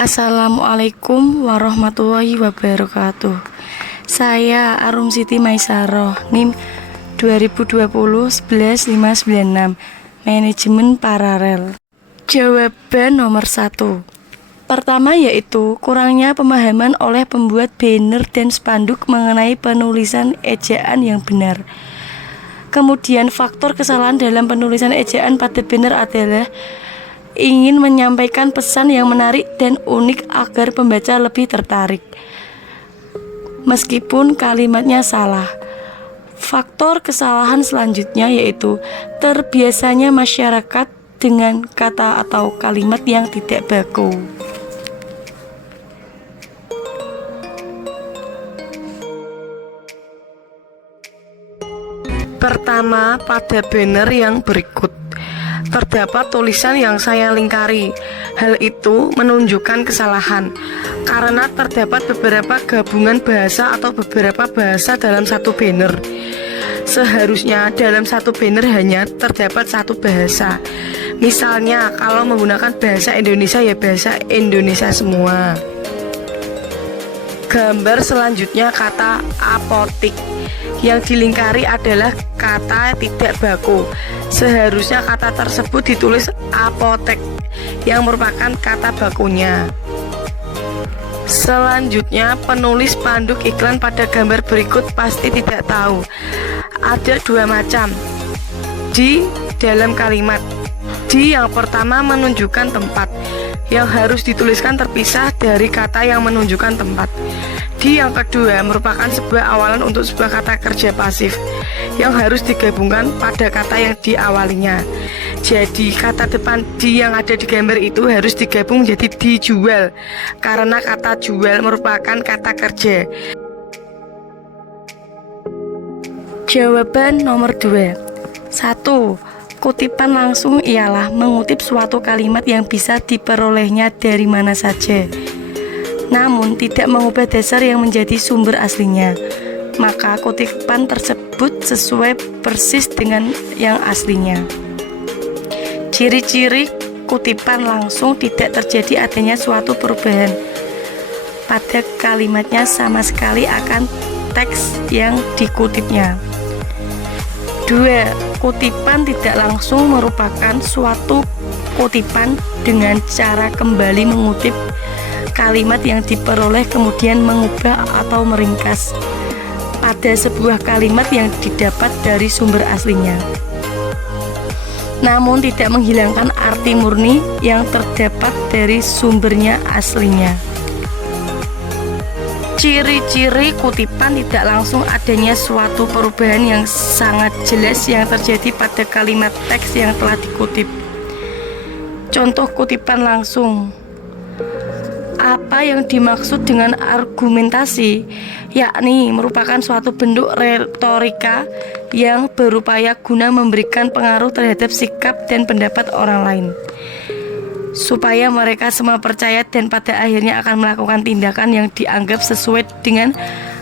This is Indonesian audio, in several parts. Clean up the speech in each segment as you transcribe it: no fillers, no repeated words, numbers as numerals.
Assalamualaikum warahmatullahi wabarakatuh. Saya Arum Siti Maisaroh, NIM 2020-11596, Manajemen Paralel. Jawaban nomor 1. Pertama yaitu kurangnya pemahaman oleh pembuat banner dan spanduk mengenai penulisan ejaan yang benar. Kemudian faktor kesalahan dalam penulisan ejaan pada banner adalah ingin menyampaikan pesan yang menarik dan unik agar pembaca lebih tertarik, meskipun kalimatnya salah. Faktor kesalahan selanjutnya yaitu terbiasanya masyarakat dengan kata atau kalimat yang tidak baku. Pertama, pada banner yang berikut terdapat tulisan yang saya lingkari. Hal itu menunjukkan kesalahan karena terdapat beberapa gabungan bahasa atau beberapa bahasa dalam satu banner. Seharusnya dalam satu banner hanya terdapat satu bahasa. Misalnya kalau menggunakan bahasa Indonesia ya bahasa Indonesia semua. Gambar selanjutnya kata apotik. Yang dilingkari adalah kata tidak baku. Seharusnya kata tersebut ditulis apotek yang merupakan kata bakunya. Selanjutnya, penulis spanduk iklan pada gambar berikut pasti tidak tahu. Ada dua macam di dalam kalimat. Di yang pertama menunjukkan tempat yang harus dituliskan terpisah dari kata yang menunjukkan tempat. Di yang kedua merupakan sebuah awalan untuk sebuah kata kerja pasif yang harus digabungkan pada kata yang diawalinya. Jadi kata depan di yang ada di gambar itu harus digabung menjadi dijual, karena kata jual merupakan kata kerja. Jawaban nomor 2. 1. Kutipan langsung ialah mengutip suatu kalimat yang bisa diperolehnya dari mana saja, namun tidak mengubah dasar yang menjadi sumber aslinya. Maka kutipan tersebut sesuai persis dengan yang aslinya. Ciri-ciri kutipan langsung tidak terjadi adanya suatu perubahan pada kalimatnya sama sekali akan teks yang dikutipnya. 2. Kutipan tidak langsung merupakan suatu kutipan dengan cara kembali mengutip kalimat yang diperoleh kemudian mengubah atau meringkas pada sebuah kalimat yang didapat dari sumber aslinya, namun tidak menghilangkan arti murni yang terdapat dari sumbernya aslinya. Ciri-ciri kutipan tidak langsung adanya suatu perubahan yang sangat jelas yang terjadi pada kalimat teks yang telah dikutip. Contoh kutipan langsung. Apa yang dimaksud dengan argumentasi, yakni merupakan suatu bentuk retorika yang berupaya guna memberikan pengaruh terhadap sikap dan pendapat orang lain, supaya mereka semua percaya dan pada akhirnya akan melakukan tindakan yang dianggap sesuai dengan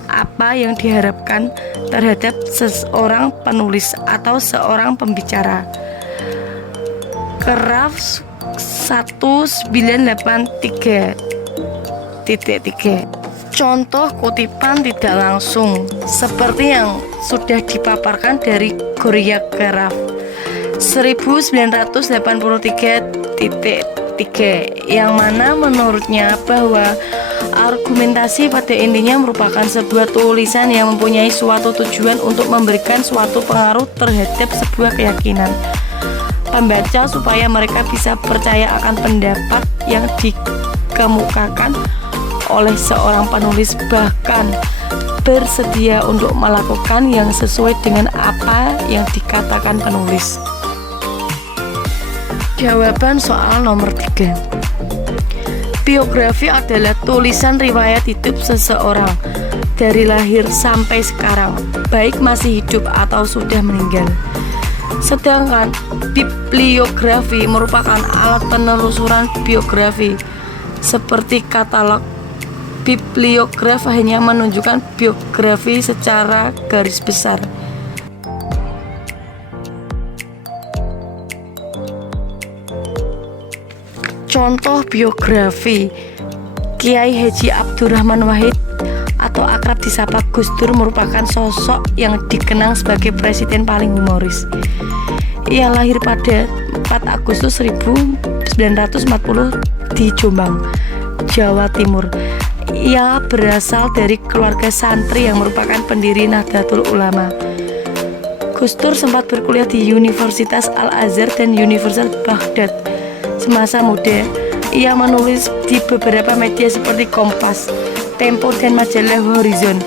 apa yang diharapkan terhadap seorang penulis atau seorang pembicara. Keraf 1983 Contoh kutipan tidak langsung seperti yang sudah dipaparkan dari Goria Keraf 1983 yang mana menurutnya bahwa argumentasi pada intinya merupakan sebuah tulisan yang mempunyai suatu tujuan untuk memberikan suatu pengaruh terhadap sebuah keyakinan pembaca supaya mereka bisa percaya akan pendapat yang dikemukakan oleh seorang penulis, bahkan bersedia untuk melakukan yang sesuai dengan apa yang dikatakan penulis. Jawaban soal nomor 3. Biografi adalah tulisan riwayat hidup seseorang dari lahir sampai sekarang, baik masih hidup atau sudah meninggal. Sedangkan bibliografi merupakan alat penelusuran biografi. Seperti katalog, bibliograf hanya menunjukkan biografi secara garis besar. Contoh biografi Kiai Haji Abdurrahman Wahid atau akrab disapa Gus Dur merupakan sosok yang dikenang sebagai presiden paling humoris. Ia lahir pada 4 Agustus 1940 di Jombang, Jawa Timur. Ia berasal dari keluarga santri yang merupakan pendiri Nahdlatul Ulama. Gus Dur sempat berkuliah di Universitas Al-Azhar dan Universitas Baghdad. Semasa muda, ia menulis di beberapa media seperti Kompas, Tempo, dan majalah Horizon.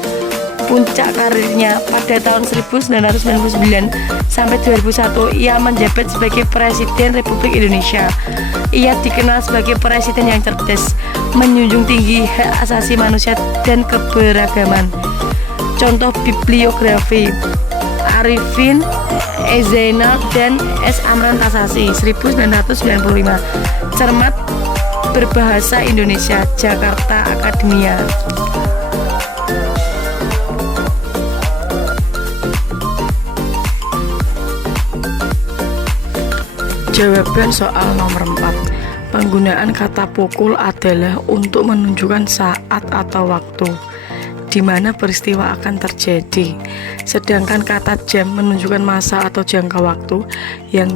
Puncak karirnya pada tahun 1999 sampai 2001, ia menjabat sebagai Presiden Republik Indonesia. Ia dikenal sebagai presiden yang cerdas, menjunjung tinggi hak asasi manusia dan keberagaman. Contoh bibliografi: Arifin E. Zainal dan S. Amran Tasasi 1995. Cermat berbahasa Indonesia, Jakarta Akademia. Jawaban soal nomor 4. Penggunaan kata pukul adalah untuk menunjukkan saat atau waktu di mana peristiwa akan terjadi. Sedangkan kata jam menunjukkan masa atau jangka waktu yang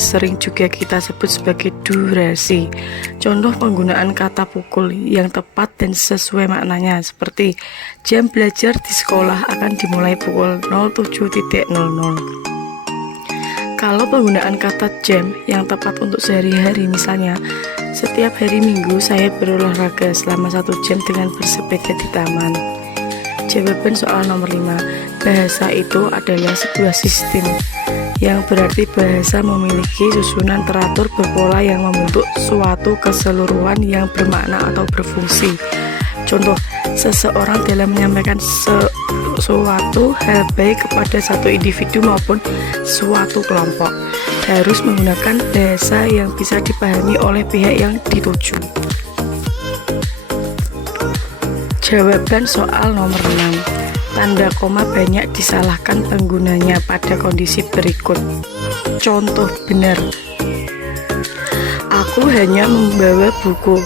sering kita sebut sebagai durasi. Contoh penggunaan kata pukul yang tepat dan sesuai maknanya seperti jam belajar di sekolah akan dimulai pukul 07.00. Kalau penggunaan kata jam yang tepat untuk sehari-hari, misalnya setiap hari Minggu saya berolahraga selama 1 jam dengan bersepeda di taman. Jawaban soal nomor 5. Bahasa itu adalah sebuah sistem, yang berarti bahasa memiliki susunan teratur berpola yang membentuk suatu keseluruhan yang bermakna atau berfungsi. Contoh, seseorang dalam menyampaikan suatu hal baik kepada satu individu maupun suatu kelompok harus menggunakan bahasa yang bisa dipahami oleh pihak yang dituju. Jawaban soal nomor 6. Tanda koma banyak disalahkan penggunanya pada kondisi berikut. Contoh benar: aku hanya membawa buku,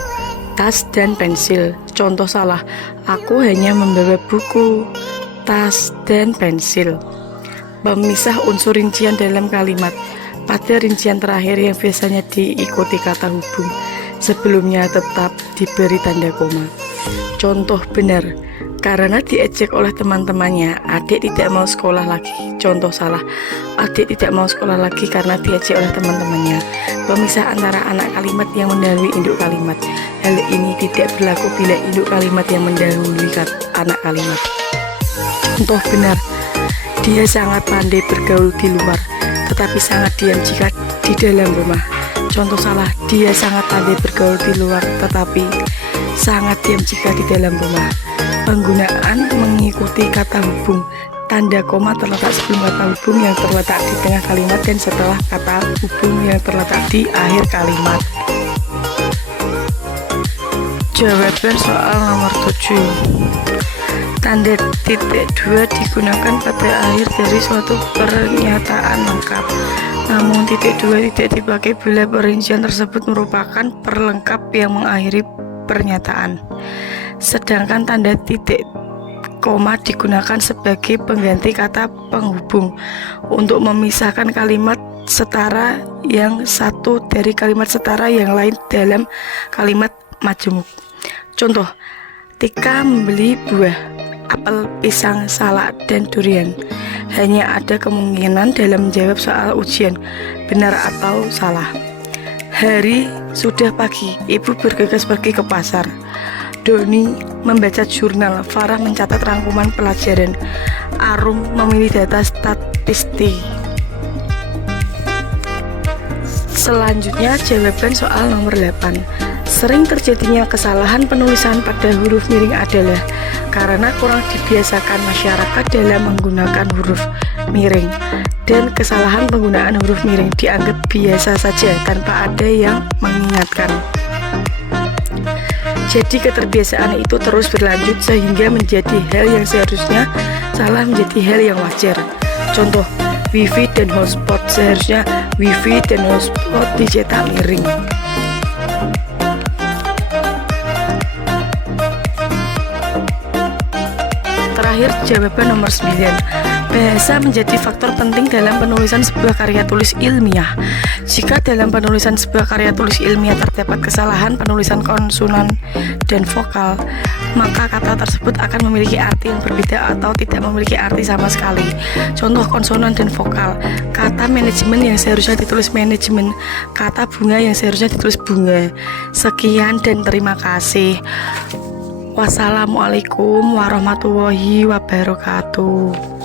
tas, dan pensil. Contoh salah: aku hanya membawa buku, tas, dan pensil. Pemisah unsur rincian dalam kalimat. Pada rincian terakhir yang biasanya diikuti kata hubung, sebelumnya tetap diberi tanda koma. Contoh benar: karena diejek oleh teman-temannya, adik tidak mau sekolah lagi. Contoh salah: adik tidak mau sekolah lagi karena diejek oleh teman-temannya. Pemisah antara anak kalimat yang mendahului induk kalimat. Hal ini tidak berlaku bila induk kalimat yang mendahului anak kalimat. Contoh benar: dia sangat pandai bergaul di luar, tetapi sangat diam jika di dalam rumah. Contoh salah: dia sangat pandai bergaul di luar, tetapi sangat diam jika di dalam rumah. Penggunaan mengikuti kata hubung. Tanda koma terletak sebelum kata hubung yang terletak di tengah kalimat dan setelah kata hubung yang terletak di akhir kalimat. Jawaban soal nomor 7. Tanda titik 2 digunakan pada akhir dari suatu pernyataan lengkap. Namun titik 2 tidak dipakai bila perincian tersebut merupakan perlengkap yang mengakhiri pernyataan. Sedangkan tanda titik koma digunakan sebagai pengganti kata penghubung untuk memisahkan kalimat setara yang satu dari kalimat setara yang lain dalam kalimat majemuk. Contoh: Tika membeli buah, apel, pisang, salak, dan durian. Hanya ada kemungkinan dalam menjawab soal ujian, benar atau salah. Hari sudah pagi, ibu bergegas pergi ke pasar. Doni membaca jurnal, Farah mencatat rangkuman pelajaran, Arum memilih data statistik. Selanjutnya jawaban soal nomor 8. Sering terjadinya kesalahan penulisan pada huruf miring adalah karena kurang dibiasakan masyarakat dalam menggunakan huruf miring, dan kesalahan penggunaan huruf miring dianggap biasa saja tanpa ada yang mengingatkan. Jadi keterbiasaan itu terus berlanjut sehingga menjadi hal yang seharusnya salah menjadi hal yang wajar. Contoh: wifi dan hotspot, seharusnya wifi dan hotspot dicetak miring. terakhir jawaban nomor 9. Bahasa menjadi faktor penting dalam penulisan sebuah karya tulis ilmiah. Jika dalam penulisan sebuah karya tulis ilmiah terdapat kesalahan penulisan konsonan dan vokal, maka kata tersebut akan memiliki arti yang berbeda atau tidak memiliki arti sama sekali. Contoh konsonan dan vokal: kata manajemen yang seharusnya ditulis manajemen, kata bunga yang seharusnya ditulis bunga. Sekian dan terima kasih. Wassalamualaikum warahmatullahi wabarakatuh.